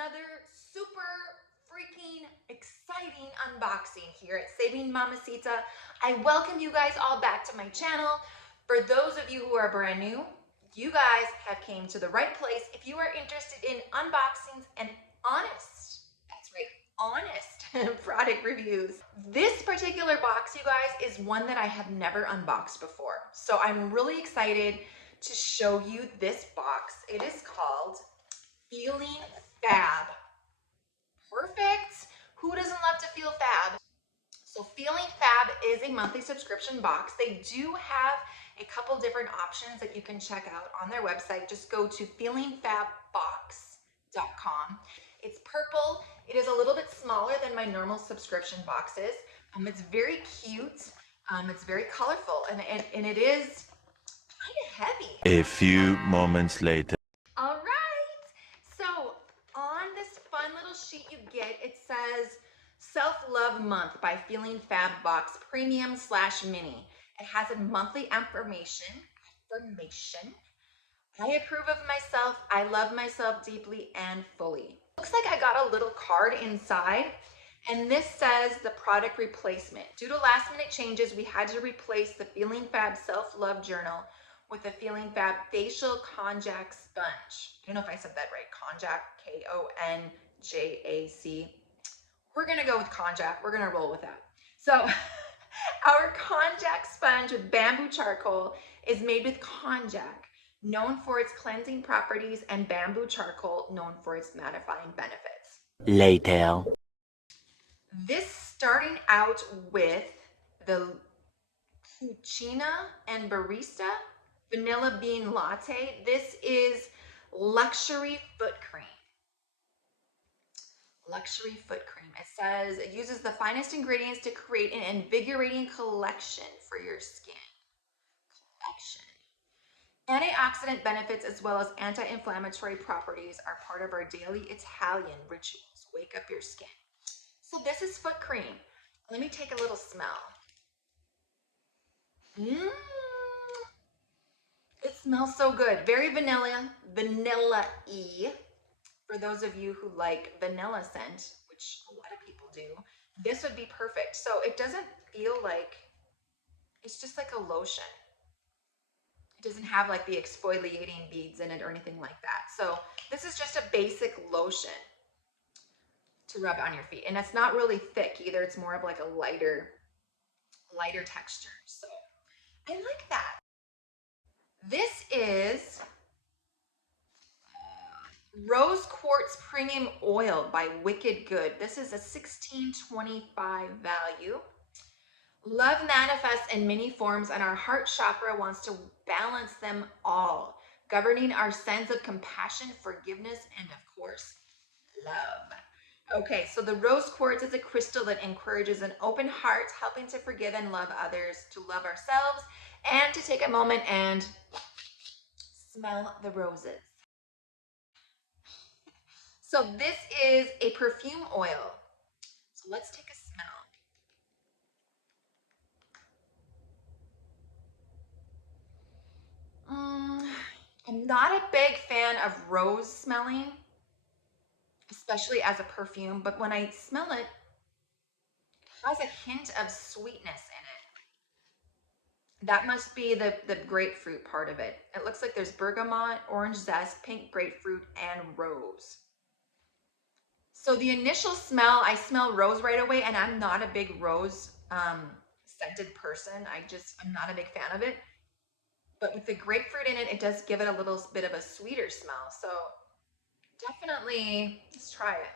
another super freaking exciting unboxing here at Saving Mamacita. I welcome you guys all back to my channel. For those of you who are brand new, you guys have came to the right place. If you are interested in unboxings and honest, that's right, honest product reviews. This particular box, you guys, is one that I have never unboxed before. So I'm really excited to show you this box. It is called Feeling Fab. Perfect. Who doesn't love to feel fab? So Feeling Fab is a monthly subscription box. They do have a couple different options that you can check out on their website. Just go to feelingfabbox.com. It's purple. It is a little bit smaller than my normal subscription boxes. It's very cute. It's very colorful, and it is kind of heavy. A few moments later. All right. So on this fun little sheet you get, it says Self-Love Month by Feeling Fab Box Premium/Mini. It has a monthly affirmation. I approve of myself. I love myself deeply and fully. Looks like I got a little card inside, and this says the product replacement. Due to last minute changes, we had to replace the Feeling Fab Self-Love Journal with the Feeling Fab Facial Konjac Sponge. I don't know if I said that right. Konjac, Konjac. We're gonna go with Konjac. We're gonna roll with that. So our Konjac sponge with bamboo charcoal is made with konjac, known for its cleansing properties, and bamboo charcoal, known for its mattifying benefits. Later. This starting out with the Cuccina and Barista Vanilla Bean Latte. This is luxury foot cream. Luxury foot cream. It says it uses the finest ingredients to create an invigorating collection for your skin. Antioxidant benefits as well as anti-inflammatory properties are part of our daily Italian rituals. Wake up your skin. So this is foot cream. Let me take a little smell. It smells so good. Very vanilla-y. For those of you who like vanilla scent, which a lot of people do, this would be perfect. So it doesn't feel like, it's just like a lotion. It doesn't have like the exfoliating beads in it or anything like that. So this is just a basic lotion to rub on your feet. And it's not really thick either. It's more of like a lighter texture. So I like that. This is Rose Quartz Premium Oil by Wicked Good. This is a $16.25 value. Love manifests in many forms, and our heart chakra wants to balance them all, governing our sense of compassion, forgiveness, and of course, love. Okay, so the rose quartz is a crystal that encourages an open heart, helping to forgive and love others, to love ourselves, and to take a moment and smell the roses. So this is a perfume oil. So let's take a smell. I'm not a big fan of rose smelling, especially as a perfume, but when I smell it, it has a hint of sweetness in it. That must be the grapefruit part of it. It looks like there's bergamot, orange zest, pink grapefruit, and rose. So the initial smell, I smell rose right away, and I'm not a big rose scented person. I'm not a big fan of it. But with the grapefruit in it, it does give it a little bit of a sweeter smell. So definitely, let's try it.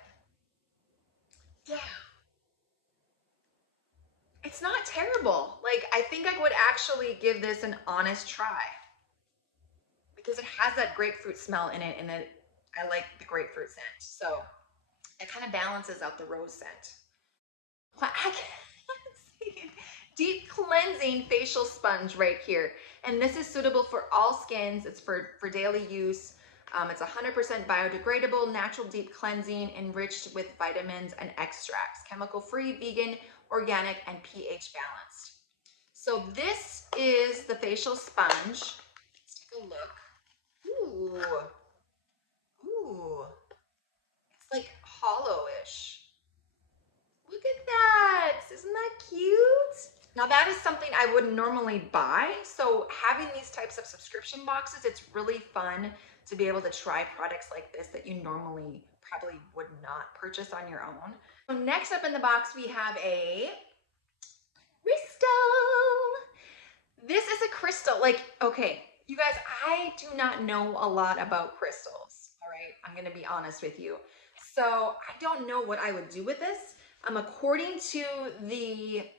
Yeah. It's not terrible. Like, I think I would actually give this an honest try because it has that grapefruit smell in it, and I like the grapefruit scent. So it kind of balances out the rose scent. I can't see it. Deep cleansing facial sponge right here. And this is suitable for all skins. It's for daily use. It's 100% biodegradable, natural deep cleansing, enriched with vitamins and extracts, chemical-free, vegan, organic, and pH balanced. So this is the facial sponge. Let's take a look. Ooh. like hollowish. Look at that. Isn't that cute? Now that is something I wouldn't normally buy. So having these types of subscription boxes, it's really fun to be able to try products like this that you normally probably would not purchase on your own. So next up in the box, we have a crystal. This is a crystal. Like, okay, you guys, I do not know a lot about crystals. All right, I'm gonna be honest with you. So I don't know what I would do with this. According to the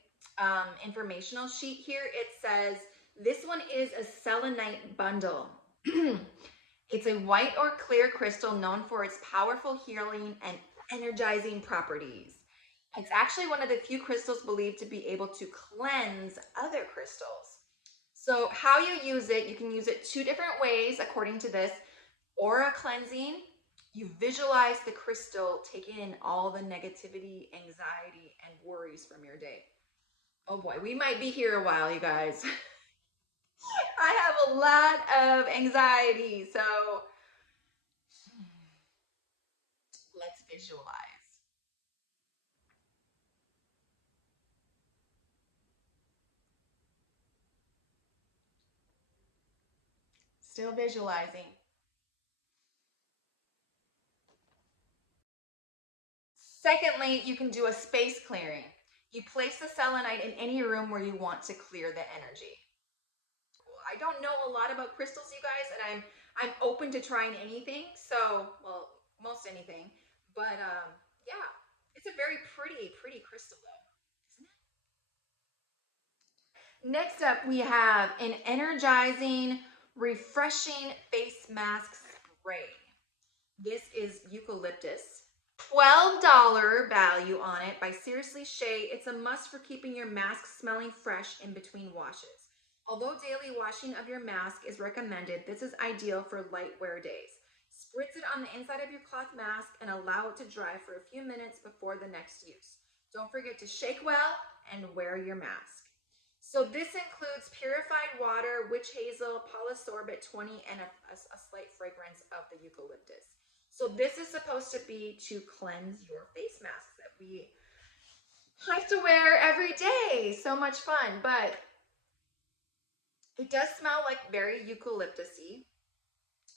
informational sheet here, it says this one is a selenite bundle. It's a white or clear crystal known for its powerful healing and energizing properties. It's actually one of the few crystals believed to be able to cleanse other crystals. So how you use it, you can use it two different ways according to this. Aura cleansing, you visualize the crystal taking in all the negativity, anxiety, and worries from your day. Oh boy, we might be here a while, you guys. I have a lot of anxiety, so let's visualize. Still visualizing. Secondly, you can do a space clearing. You place the selenite in any room where you want to clear the energy. I don't know a lot about crystals, you guys, and I'm open to trying anything. So, well, most anything. But yeah, it's a very pretty crystal though, isn't it? Next up, we have an energizing, refreshing face mask spray. This is eucalyptus. $12 value on it by Seriously Shea. It's a must for keeping your mask smelling fresh in between washes. Although daily washing of your mask is recommended, this is ideal for light wear days. Spritz it on the inside of your cloth mask and allow it to dry for a few minutes before the next use. Don't forget to shake well and wear your mask. So this includes purified water, witch hazel, polysorbate 20, and a slight fragrance of the eucalyptus. So this is supposed to be to cleanse your face mask that we have to wear every day. So much fun, but it does smell like very eucalyptusy.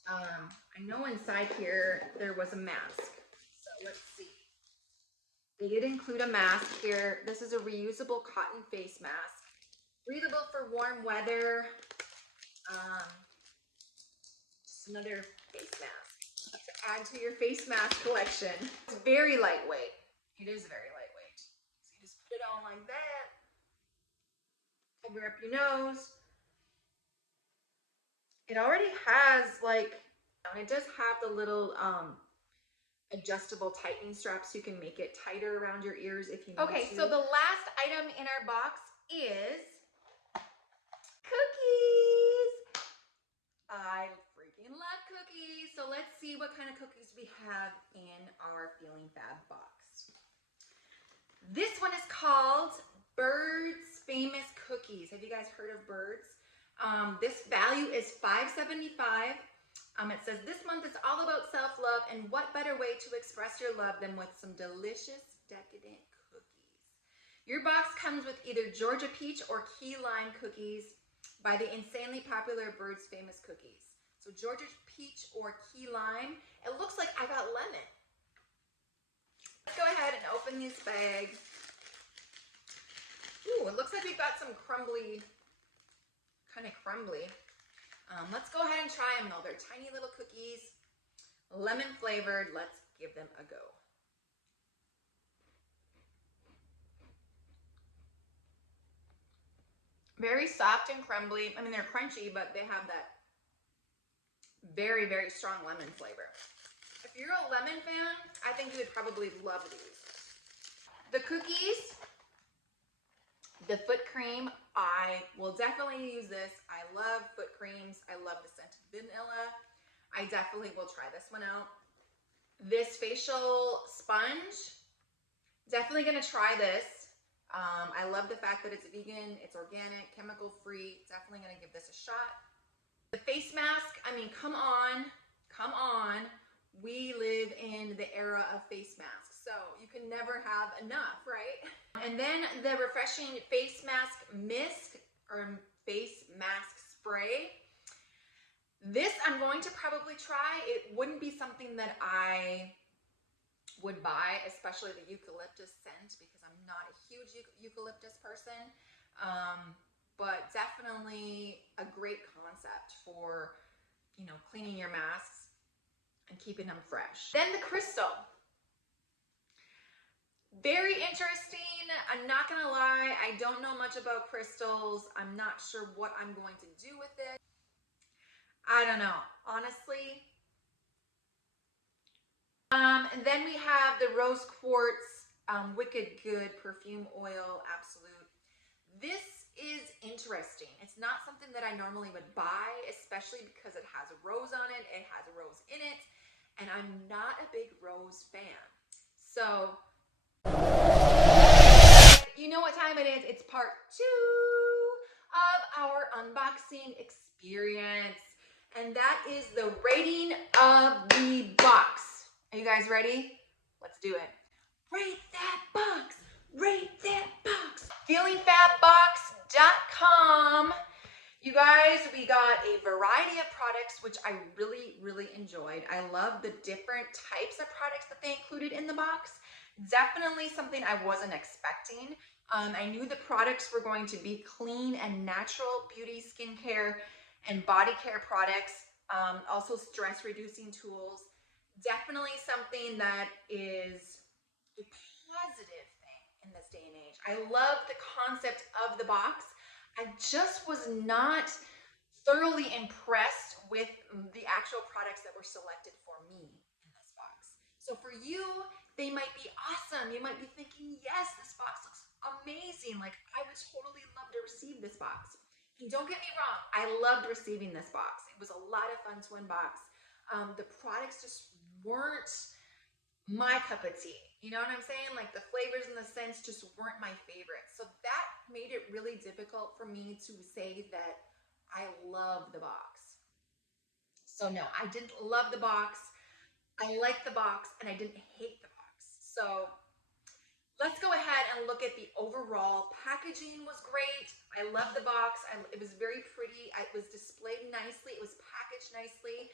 I know inside here there was a mask. So let's see. They did include a mask here. This is a reusable cotton face mask. Breathable for warm weather. Just another face mask to add to your face mask collection. It's very lightweight. It is very lightweight. So you just put it on like that. Cover up your nose. It already has like, and it does have the little adjustable tightening straps so you can make it tighter around your ears if you need to. Okay, so the last item in our box is cookies. I freaking love cookies. So let's see what kind of cookies we have in our Feeling Fab box. This one is called Byrd's Famous Cookies. Have you guys heard of Byrd's? This value is $5.75. It says this month is all about self-love, and what better way to express your love than with some delicious, decadent cookies. Your box comes with either Georgia peach or key lime cookies by the insanely popular Byrd's Famous Cookies. So Georgia peach or key lime. It looks like I got lemon. Let's go ahead and open this bag. Ooh, it looks like we've got some crumbly, kind of crumbly. Let's go ahead and try them though. They're tiny little cookies, lemon flavored. Let's give them a go. Very soft and crumbly. I mean, they're crunchy, but they have that very, very strong lemon flavor. If you're a lemon fan, I think you would probably love these. The cookies, the foot cream, I will definitely use this. I love foot creams. I love the scent of vanilla. I definitely will try this one out. This facial sponge, definitely gonna try this. I love the fact that it's vegan, it's organic, chemical free. Definitely gonna give this a shot. The face mask, I mean, come on, come on. We live in in the era of face masks. So you can never have enough, right? And then the refreshing face mask mist or face mask spray. This I'm going to probably try. It wouldn't be something that I would buy, especially the eucalyptus scent, because I'm not a huge eucalyptus person. But definitely a great concept for, you know, cleaning your masks and keeping them fresh. Then the crystal. Very interesting. I'm not gonna lie, I don't know much about crystals. I'm not sure what I'm going to do with it. I don't know, honestly. And then we have the rose quartz Wicked Good perfume oil, absolute. This is interesting. It's not something that I normally would buy, especially because it has a rose on it. It has a rose in it, and I'm not a big rose fan. So, you know what time it is. It's part 2 of our unboxing experience, and that is the rating of the box. Are you guys ready? Let's do it. Rate that box. Rate that box. FeelingFabBox.com. You guys, we got a variety of products, which I really, really enjoyed. I love the different types of products that they included in the box. Definitely something I wasn't expecting. I knew the products were going to be clean and natural beauty, skincare, and body care products. Also stress reducing tools. Definitely something that is a positive thing in this day and age. I love the concept of the box. I just was not thoroughly impressed with the actual products that were selected for me in this box. So for you, they might be awesome. You might be thinking, yes, this box looks amazing. Like, I would totally love to receive this box. And don't get me wrong, I loved receiving this box. It was a lot of fun to unbox. The products just weren't my cup of tea. You know what I'm saying? Like, the flavors and the scents just weren't my favorite. So that made it really difficult for me to say that I love the box. So no, I didn't love the box. I liked the box and I didn't hate the box. So let's go ahead and look at the overall packaging. Was great. I love the box. It was very pretty. It was displayed nicely. It was packaged nicely.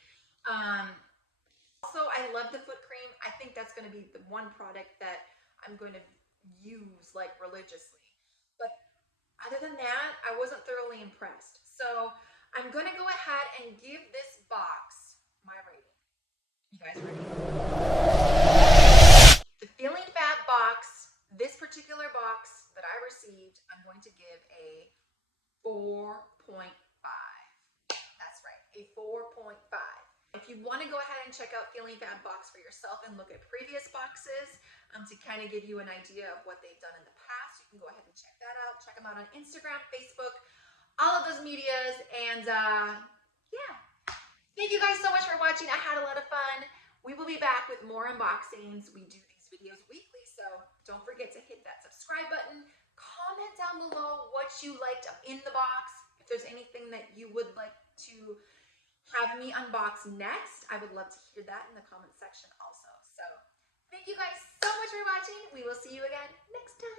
Also, I love the foot cream. I think that's going to be the one product that I'm going to use like religiously. But other than that, I wasn't thoroughly impressed. So I'm going to go ahead and give this box my rating. You guys ready? The Feeling Fab box, this particular box that I received, I'm going to give a 4.5. That's right, a 4.5. If you want to go ahead and check out Feeling Fab box for yourself and look at previous boxes to kind of give you an idea of what they've done in the past, you can go ahead and check that out. Check them out on Instagram, Facebook, all of those medias. And yeah, thank you guys so much for watching. I had a lot of fun. We will be back with more unboxings. We do these videos weekly, so don't forget to hit that subscribe button. Comment down below what you liked in the box. If there's anything that you would like to have me unbox next, I would love to hear that in the comment section also. So thank you guys so much for watching. We will see you again next time.